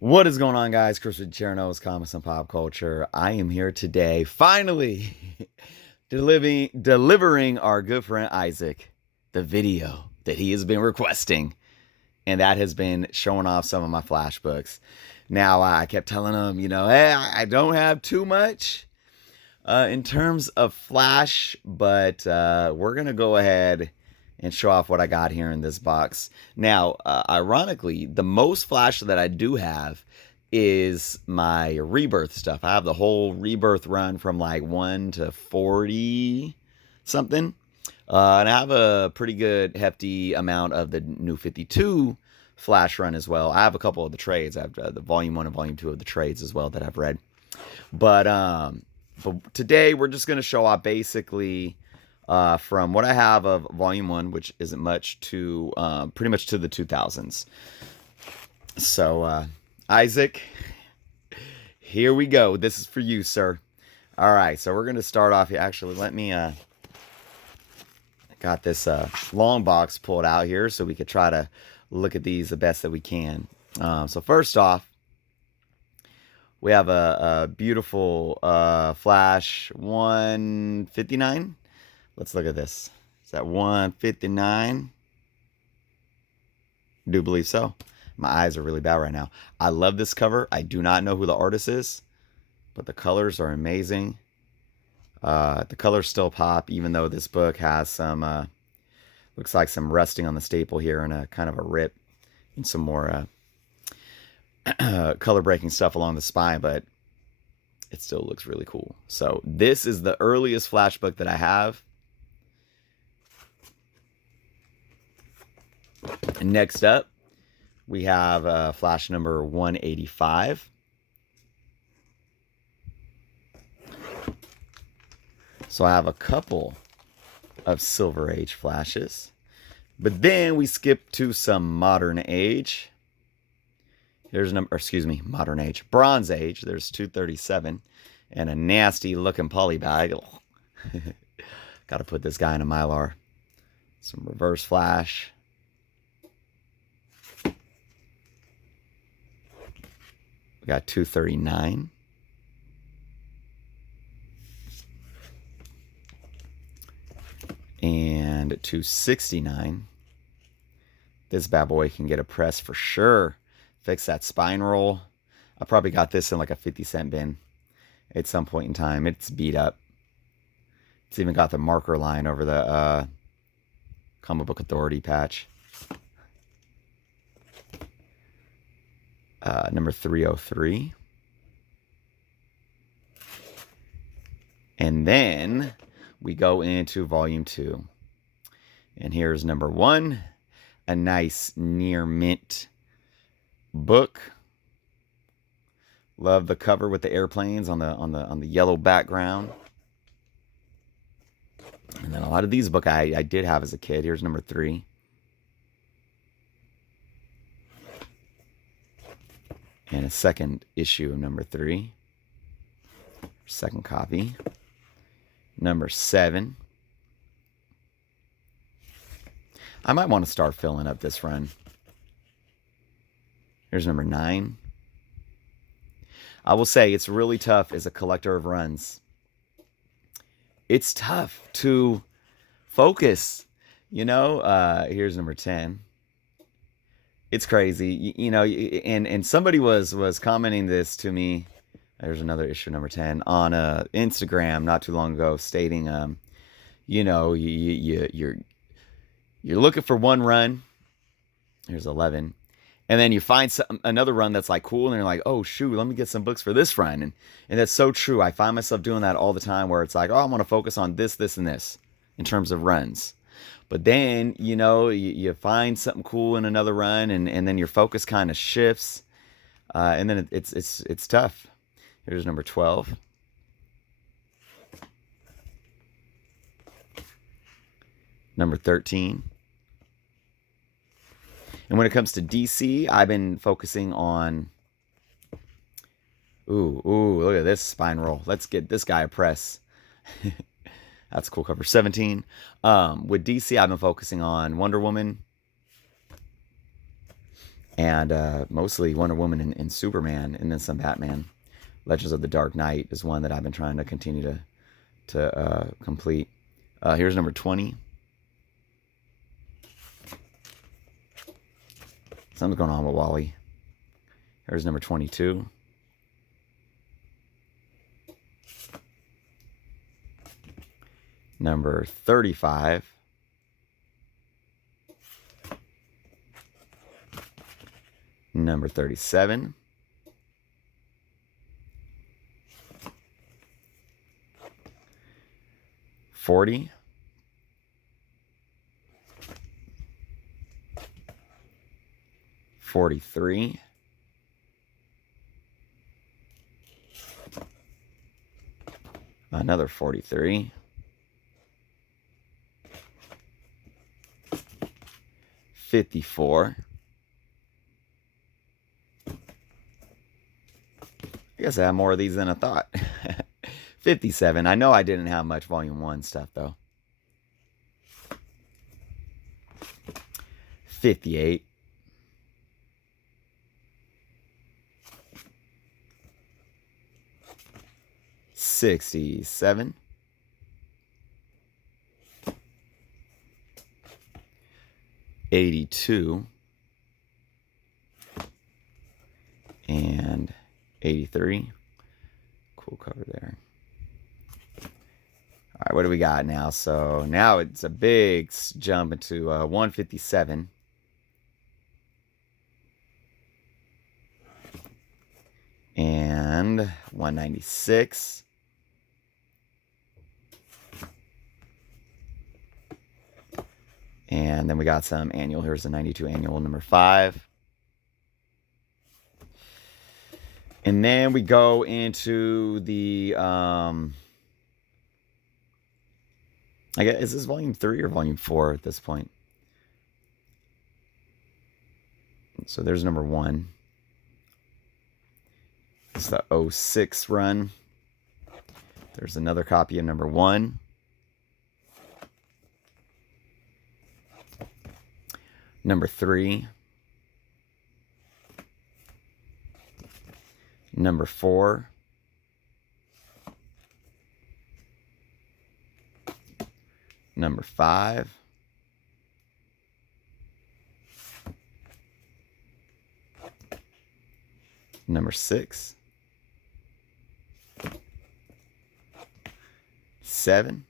What is going on, guys? Chris with Jerno's Comics and Pop Culture. I am here today, finally, delivering our good friend Isaac the video that he has been requesting, and that has been showing off some of my Flash books. Now, I kept telling him, hey, I don't have too much in terms of Flash, but we're going to go ahead and show off what I got here in this box. Now, ironically, the most Flash that I do have is my Rebirth stuff. I have the whole Rebirth run from like 1 to 40 something. And I have a pretty good hefty amount of the new 52 Flash run as well. I have a couple of the trades. I have the volume 1 and volume 2 of the trades as well that I've read. But today we're just going to show off basically from what I have of volume 1, which isn't much, to pretty much to the 2000s. So, Isaac, here we go. This is for you, sir. All right, so we're going to start off here. Actually, let me, got this long box pulled out here so we could try to look at these the best that we can. So first off, we have a beautiful Flash 159. Let's look at this. Is that 159? I do believe so. My eyes are really bad right now. I love this cover. I do not know who the artist is, but the colors are amazing. The colors still pop, even though this book has some, looks like some rusting on the staple here and a kind of a rip and some more color breaking stuff along the spine, but it still looks really cool. So this is the earliest Flash book that I have. Next up, we have Flash number 185. So I have a couple of Silver Age Flashes. But then we skip to some Modern Age. Here's Modern Age. Bronze Age. There's 237. And a nasty looking poly bag. Got to put this guy in a Mylar. Some Reverse Flash. We got 239. And 269. This bad boy can get a press for sure. Fix that spine roll. I probably got this in like a 50-cent bin at some point in time. It's beat up. It's even got the marker line over the Comic Book Authority patch. Number 303. And then we go into volume 2. And here's number 1. A nice near mint book. Love the cover with the airplanes on the yellow background. And then a lot of these books I did have as a kid. Here's number 3. And a second issue of number 3. Second copy. Number 7. I might want to start filling up this run. Here's number 9. I will say it's really tough as a collector of runs. It's tough to focus, here's number 10. It's crazy, and somebody was commenting this to me. There's another issue, number 10, on Instagram not too long ago, stating, you're looking for one run. Here's 11, and then you find another run that's like cool, and you're like, oh shoot, let me get some books for this run, and that's so true. I find myself doing that all the time, where it's like, oh, I want to focus on this, and this in terms of runs. But then, you find something cool in another run, and then your focus kind of shifts, and then it's tough. Here's number 12. Number 13. And when it comes to DC, I've been focusing on... Ooh, look at this spine roll. Let's get this guy a press. That's a cool cover. 17. With DC, I've been focusing on Wonder Woman and mostly Wonder Woman and Superman, and then some Batman. Legends of the Dark Knight is one that I've been trying to continue to complete. Here's number 20. Something's going on with Wally. Here's number 22. Number 35. Number 37. $40. $43. Another 43. $54. I guess I have more of these than I thought. 57. I know I didn't have much Volume 1 stuff, though. 58. 67. 82. And 83. Cool cover there. All right, what do we got now? So now it's a big jump into 157. And 196. And then we got some annual. Here's the 92 annual, number 5. And then we go into the, I guess, is this Volume 3 or Volume 4 at this point? So there's number 1. It's the 06 run. There's another copy of number 1. Number 3. Number 4. Number 5. Number 6. 7.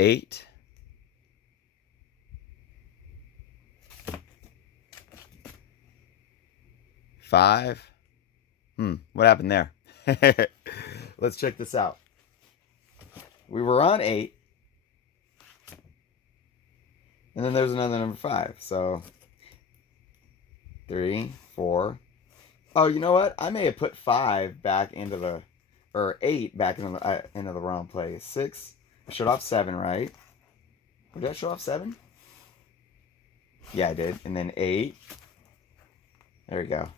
8. 5. What happened there? Let's check this out. We were on 8. And then there's another number 5. So 3, 4. Oh, you know what? I may have put 5 back into the, or 8 back into the wrong place. 6. I showed off 7, right? Or did I show off 7? Yeah, I did. And then 8. There we go.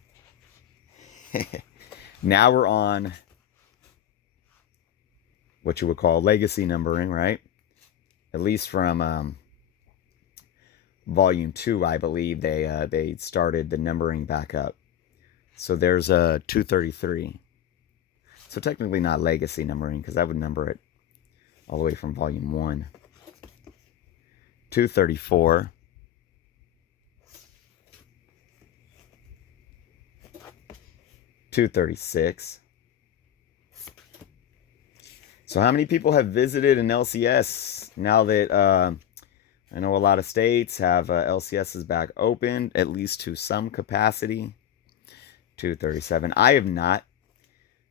Now we're on what you would call legacy numbering, right? At least from Volume 2, I believe they started the numbering back up. So there's a 233. So technically not legacy numbering, because I would number it all the way from Volume 1. 234. 236. So how many people have visited an LCS now that I know a lot of states have LCSs back open, at least to some capacity? 237. I have not.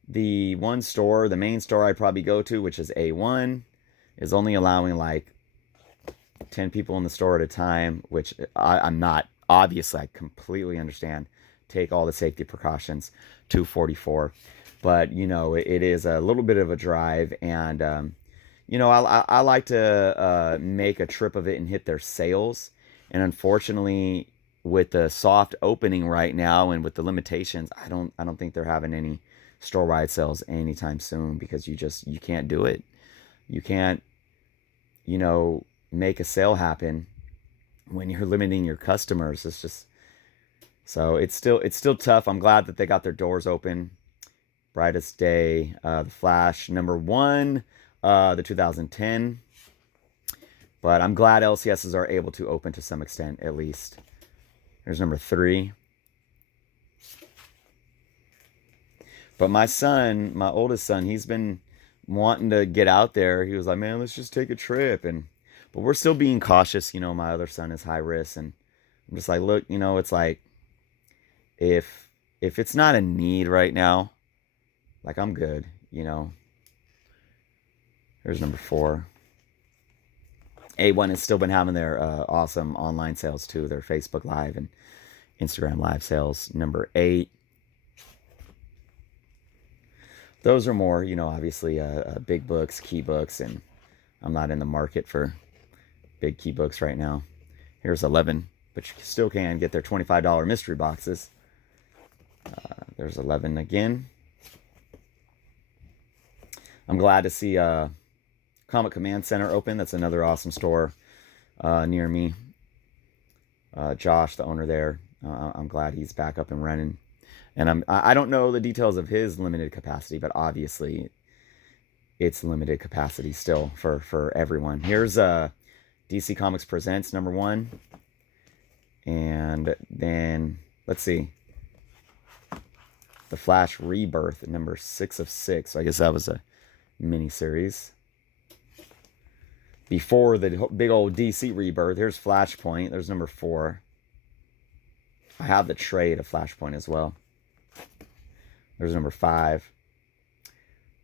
The one store, the main store I probably go to, which is A1, is only allowing like 10 people in the store at a time, which I'm not. Obviously, I completely understand. Take all the safety precautions. 244. But, you know, it is a little bit of a drive. And, you know, I like to make a trip of it and hit their sales. And unfortunately, with the soft opening right now and with the limitations, I don't think they're having any store-wide sales anytime soon, because you can't do it. You can't, you know, make a sale happen when you're limiting your customers, it's just, so it's still tough. I'm glad that they got their doors open. Brightest Day, The Flash, number 1, the 2010. But I'm glad LCSs are able to open to some extent, at least. Here's number 3. But my son, my oldest son, he's been wanting to get out there. He was like, man, let's just take a trip. But we're still being cautious. You know, my other son is high risk. And I'm just like, look, you know, it's like, if it's not a need right now, like, I'm good, you know. Here's number 4. A1 has still been having their awesome online sales too. Their Facebook Live and Instagram Live sales. Number 8. Those are more, you know, obviously big books, key books, and I'm not in the market for big key books right now. Here's 11, but you still can get their $25 mystery boxes. There's 11 again. I'm glad to see Comic Command Center open. That's another awesome store near me. Josh, the owner there, I'm glad he's back up and running. And I don't know the details of his limited capacity, but obviously it's limited capacity still for everyone. Here's DC Comics Presents number 1. And then, let's see, The Flash Rebirth, number 6 of 6. So I guess that was a mini-series. Before the big old DC Rebirth, here's Flashpoint. There's number 4. I have the trade of Flashpoint as well. There's number 5.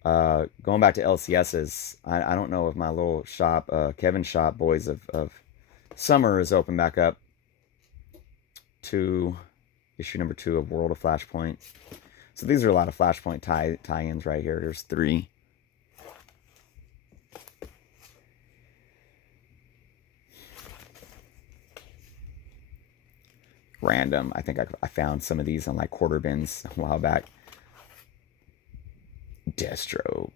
Going back to LCSs, I don't know if my little shop, Kevin's shop, Boys of Summer, is open back up to issue number 2 of World of Flashpoint. So these are a lot of Flashpoint tie-ins right here. There's 3. Random. I think I found some of these on like quarter bins a while back. Deathstroke.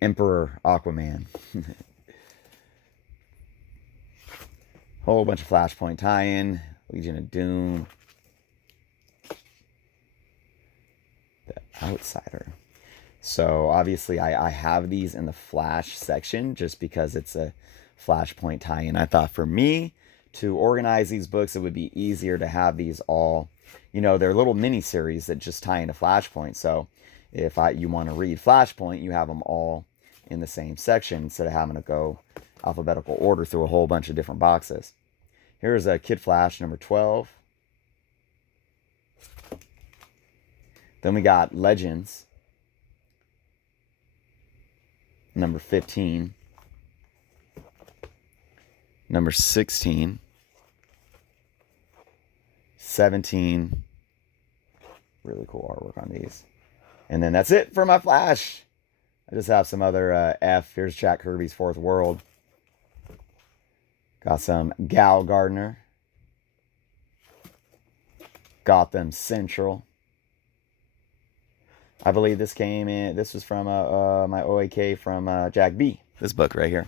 Emperor Aquaman. Whole bunch of Flashpoint tie-in. Legion of Doom. The Outsider. So obviously I have these in the Flash section just because it's a Flashpoint tie-in. I thought for me to organize these books, it would be easier to have these all, you know, they're little mini-series that just tie into Flashpoint. So if you want to read Flashpoint, you have them all in the same section instead of having to go alphabetical order through a whole bunch of different boxes. Here's a Kid Flash number 12. Then we got Legends number 15. Number 16. 17. Really cool artwork on these. And then that's it for my Flash. I just have some other F. Here's Jack Kirby's Fourth World. Got some Gal Gardner. Gotham Central. I believe this came in. This was from my OAK from Jack B. This book right here.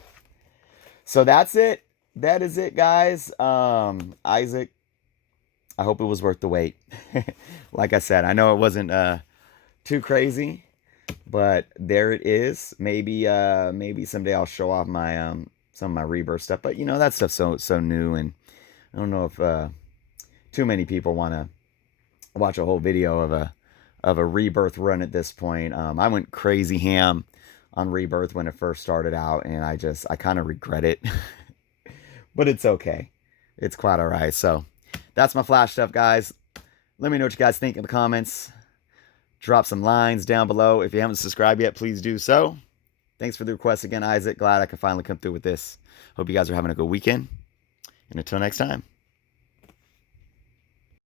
So that's it. That is it, guys. Isaac, I hope it was worth the wait. Like I said, I know it wasn't too crazy, but there it is. Maybe someday I'll show off my some of my Rebirth stuff. But you know, that stuff's so new, and I don't know if too many people want to watch a whole video of a Rebirth run at this point. I went crazy ham on Rebirth when it first started out, and I kind of regret it. But it's okay. It's quite all right. So that's my Flash stuff, guys. Let me know what you guys think in the comments. Drop some lines down below. If you haven't subscribed yet, please do so. Thanks for the request again, Isaac. Glad I could finally come through with this. Hope you guys are having a good weekend. And until next time.